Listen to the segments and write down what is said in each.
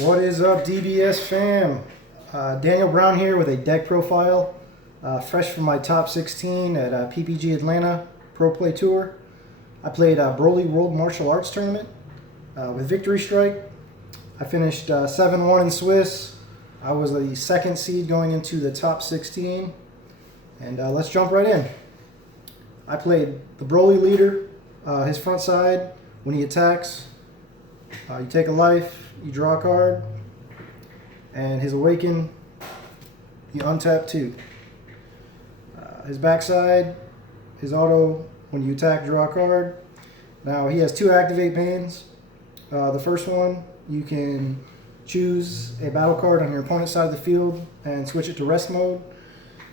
What is up, DBS fam? Daniel Brown here with a deck profile, fresh from my top 16 at PPG Atlanta Pro Play Tour. I played Broly World Martial Arts Tournament with Victory Strike. I finished 7-1 in Swiss. I was the second seed going into the top 16. And let's jump right in. I played the Broly leader, his front side. When he attacks, you take a life, you draw a card, and his awaken, you untap 2. His backside, his auto, when you attack, draw a card. Now he has 2 activate bans. The first one, you can choose a battle card on your opponent's side of the field and switch it to rest mode.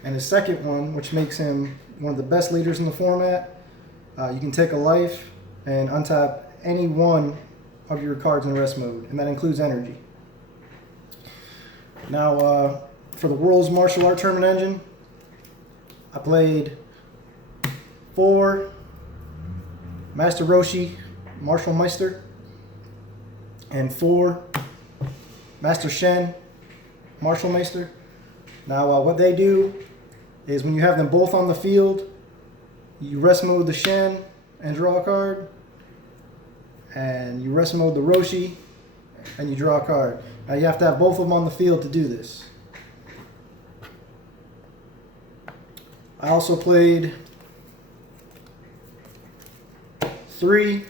And his second one, which makes him one of the best leaders in the format, you can take a life and untap any one of your cards in rest mode, and that includes energy. Now, for the World's Martial Art Tournament engine, I played 4 Master Roshi Martial Meister and 4 Master Shen Martial Meister. Now, what they do is when you have them both on the field, you rest mode the Shen and draw a card, and you rest mode the Roshi and you draw a card. Now you have to have both of them on the field to do this. I also played 3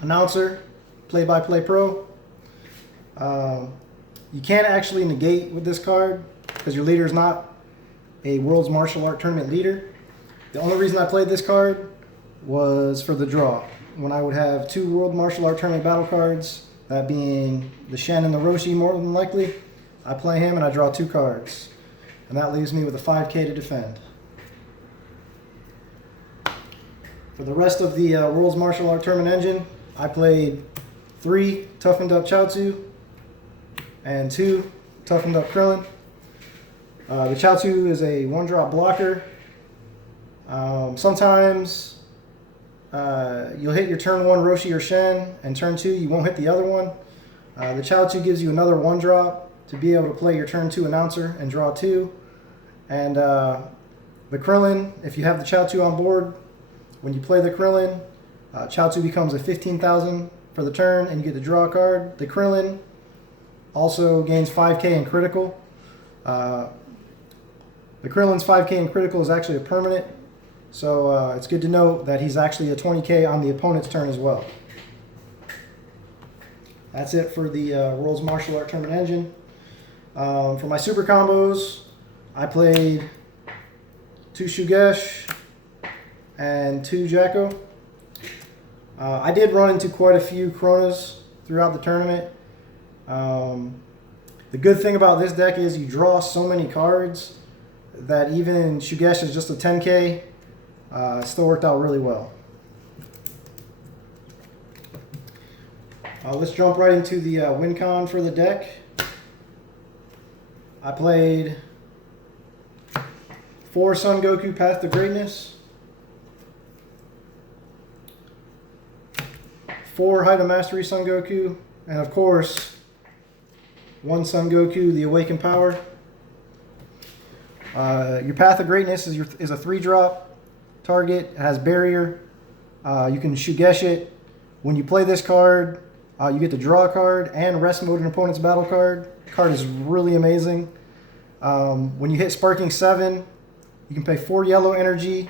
Announcer Play-by-Play Pro. You can't actually negate with this card because your leader is not a World's Martial Art Tournament leader. The only reason I played this card was for the draw. When I would have 2 World Martial Art Tournament battle cards, that being the Shen and the Roshi more than likely, I play him and I draw 2 cards. And that leaves me with a 5k to defend. For the rest of the World's Martial Art Tournament engine, I played 3 Toughened Up Chaozu and 2 Toughened Up Krillin. The Chaozu is a 1-drop blocker. Sometimes you'll hit your turn 1 Roshi or Shen, and turn 2 you won't hit the other one. The Chaozu gives you another 1-drop to be able to play your turn 2 Announcer and draw 2. And the Krillin, if you have the Chaozu on board, when you play the Krillin, Chaozu becomes a 15,000 for the turn and you get to draw a card. The Krillin also gains 5k in critical. The Krillin's 5k in critical is actually a permanent. So it's good to know that he's actually a 20k on the opponent's turn as well. That's it for the World's Martial Art Tournament engine. For my super combos, I played 2 Shugesh and 2 Jacko. I did run into quite a few Chronas throughout the tournament. The good thing about this deck is you draw so many cards that even Shugesh is just a 10k. It still worked out really well. Let's jump right into the win con for the deck. I played 4 Son Goku Path to Greatness, 4 Height of Mastery Son Goku, and of course 1 Son Goku The Awakened Power. Your Path of Greatness is a 3-drop target. It has barrier. You can Shugesh it. When you play this card, you get to draw a card and rest mode an opponent's battle card. The card is really amazing. When you hit Sparking 7, you can pay 4 yellow energy.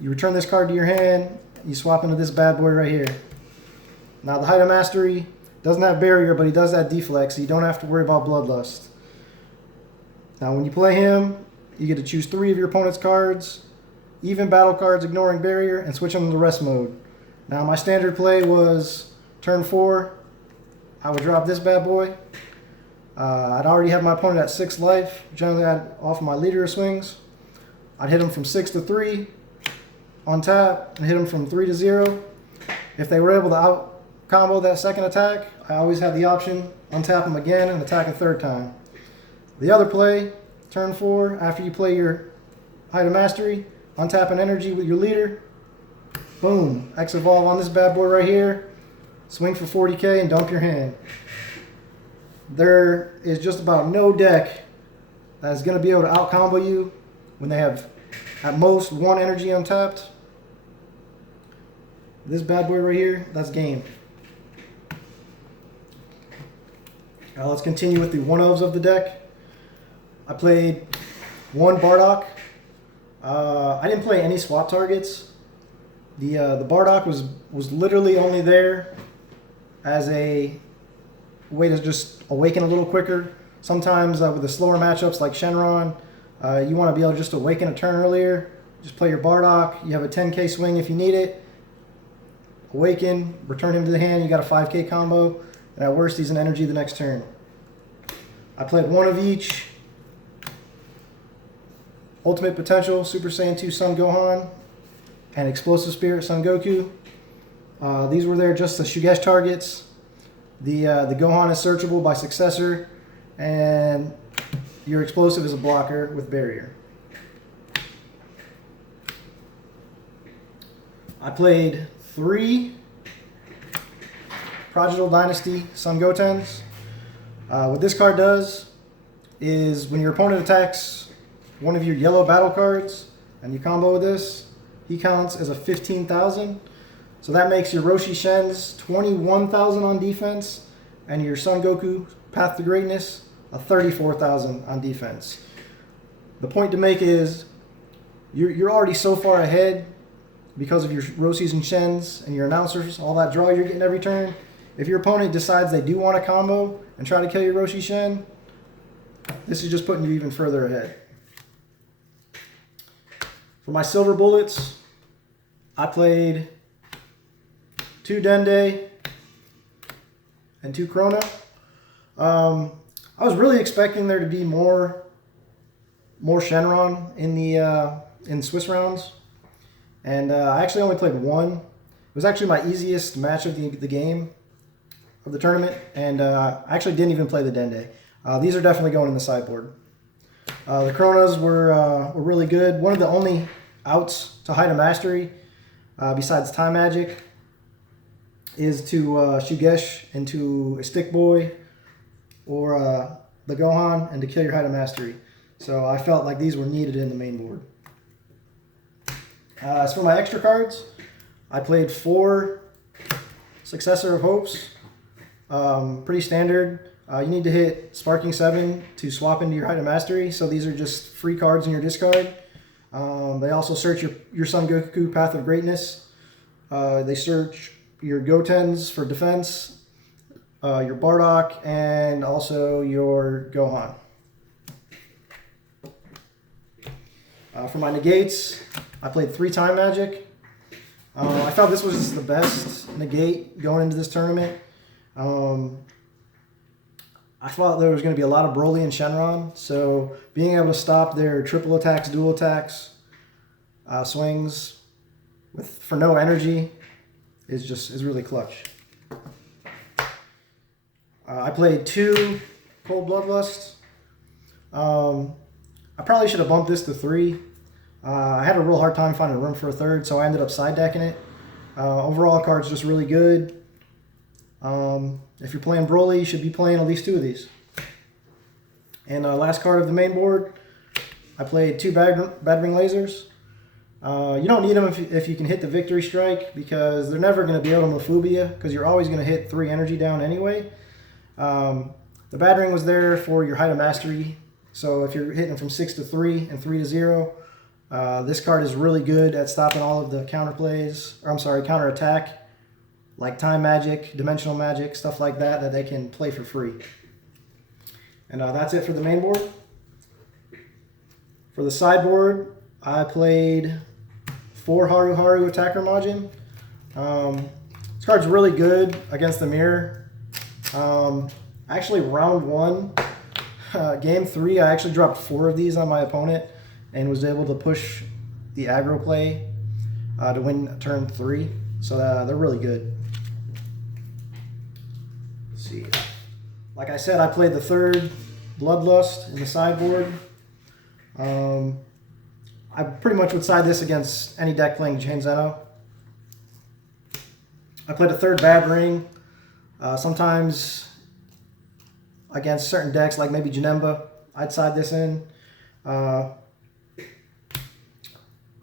You return this card to your hand. You swap into this bad boy right here. Now the Height of Mastery doesn't have barrier, but he does that deflect, so you don't have to worry about Bloodlust. Now when you play him, you get to choose 3 of your opponent's cards, even battle cards ignoring barrier, and switch them to rest mode. Now my standard play was turn 4, I would drop this bad boy. I'd already have my opponent at 6 life. Generally I'd offer my leader swings. I'd hit him from 6 to 3 on tap and hit him from 3 to 0. If they were able to out combo that second attack, I always had the option, untap them again and attack a 3rd time. The other play, turn 4, after you play your Height of Mastery, untap an energy with your leader, boom, X Evolve on this bad boy right here, swing for 40k and dump your hand. there is just about no deck that is going to be able to out-combo you when they have at most one energy untapped. This bad boy right here, that's game. Now let's continue with the one-ofs of the deck. I played one Bardock. I didn't play any swap targets. The Bardock was literally only there as a way to just awaken a little quicker. Sometimes with the slower matchups like Shenron, you want to be able to just awaken a turn earlier. Just play your Bardock. You have a 10k swing if you need it. Awaken, return him to the hand. You got a 5k combo. And at worst, he's an energy the next turn. I played one of each. Ultimate Potential, Super Saiyan 2 Son Gohan, and Explosive Spirit Son Goku. These were there just as Shugesh targets. The Gohan is searchable by Successor, and your Explosive is a blocker with Barrier. I played 3 Prodigal Dynasty Son Gotens. What this card does is when your opponent attacks one of your yellow battle cards and you combo with this, he counts as a 15,000. So that makes your Roshi Shen's 21,000 on defense and your Son Goku Path to Greatness a 34,000 on defense. The point to make is you're already so far ahead because of your Roshis and Shens and your announcers, all that draw you're getting every turn. If your opponent decides they do want a combo and try to kill your Roshi Shen, this is just putting you even further ahead. For my silver bullets, I played 2 Dende and 2 Krona. I was really expecting there to be more Shenron in the Swiss rounds, and I actually only played 1. It was actually my easiest match of the game of the tournament, and I actually didn't even play the Dende. These are definitely going in the sideboard. The Kronas were really good. One of the only outs to Height of Mastery, besides Time Magic, is to Shugesh into a Stick Boy or the Gohan and to kill your Height of Mastery. So I felt like these were needed in the main board. As for my extra cards, I played 4 Successor of Hopes. Pretty standard. You need to hit Sparking 7 to swap into your Height of Mastery, so these are just free cards in your discard. They also search your Son Goku Path of Greatness. They search your Gotens for defense, your Bardock, and also your Gohan. For my negates, I played 3 Time Magic. I thought this was the best negate going into this tournament. I thought there was going to be a lot of Broly and Shenron, so being able to stop their triple attacks, dual attacks, swings for no energy is really clutch. I played 2 Cold Bloodlust. I probably should have bumped this to 3. I had a real hard time finding room for a 3rd, so I ended up side decking it. Overall, card's just really good. If you're playing Broly, you should be playing at least 2 of these. And last card of the main board, I played 2 Bad Ring Lasers. You don't need them if you can hit the Victory Strike, because they're never going to be able to Mafubia, because you're always going to hit 3 energy down anyway. The Bad Ring was there for your Height of Mastery, so if you're hitting from 6 to 3 and 3 to 0, this card is really good at stopping all of the counter attack, like Time Magic, Dimensional Magic, stuff like that they can play for free. And that's it for the main board. For the sideboard, I played 4 Haru Haru Attacker Majin. This card's really good against the mirror. Actually, round 1, game 3, I actually dropped 4 of these on my opponent and was able to push the aggro play to win turn 3. So they're really good. Let's see. Like I said, I played the 3rd Bloodlust in the sideboard. I pretty much would side this against any deck playing Chain Zeno. I played a 3rd Bad Ring. Sometimes against certain decks, like maybe Janemba, I'd side this in. I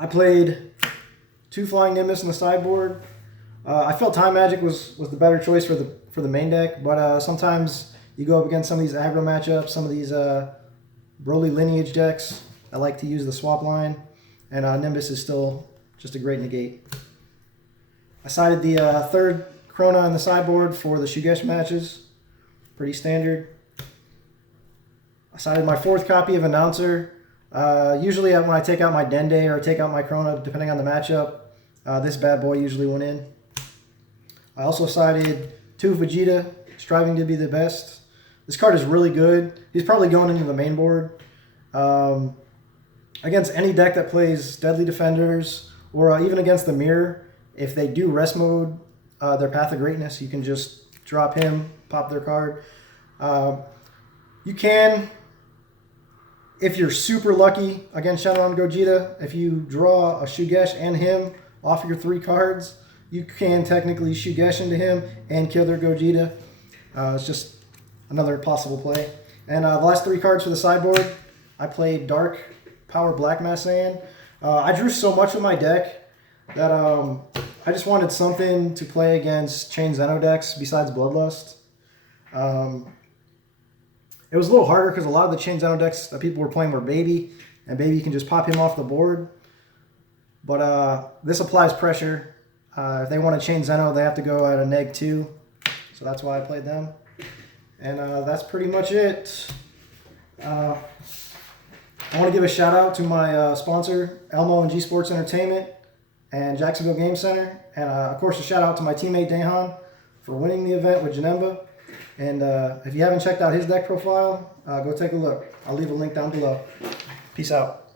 played 2 Flying Nimbus in the sideboard. I felt Time Magic was the better choice for the main deck, but sometimes you go up against some of these aggro matchups, some of these Broly lineage decks. I like to use the swap line, and Nimbus is still just a great negate. I sided the 3rd Krona in the sideboard for the Shugesh matches. Pretty standard. I sided my 4th copy of Announcer. Usually when I take out my Dende or take out my Krona, depending on the matchup, this bad boy usually went in. I also sided 2 Vegeta, striving to be the best. This card is really good. He's probably going into the main board. Against any deck that plays Deadly Defenders, or even against the Mirror, if they do rest mode their Path of Greatness, you can just drop him, pop their card. You can, if you're super lucky against Shenron Gogeta, if you draw a Shugesh and him off your 3 cards, you can technically Shugesh into him and kill their Gogeta. It's just another possible play. And the last 3 cards for the sideboard, I played Dark Power Black Mass Saiyan. I drew so much of my deck that I just wanted something to play against Chain Zeno decks besides Bloodlust. It was a little harder because a lot of the Chain Zeno decks that people were playing were Baby, and Baby you can just pop him off the board. But this applies pressure. If they want to Chain Zeno, they have to go at a -2. So that's why I played them. And that's pretty much it. I want to give a shout out to my sponsor, Elmo and G Sports Entertainment and Jacksonville Game Center. And of course, a shout out to my teammate Dahan for winning the event with Janemba. And if you haven't checked out his deck profile, go take a look. I'll leave a link down below. Peace out.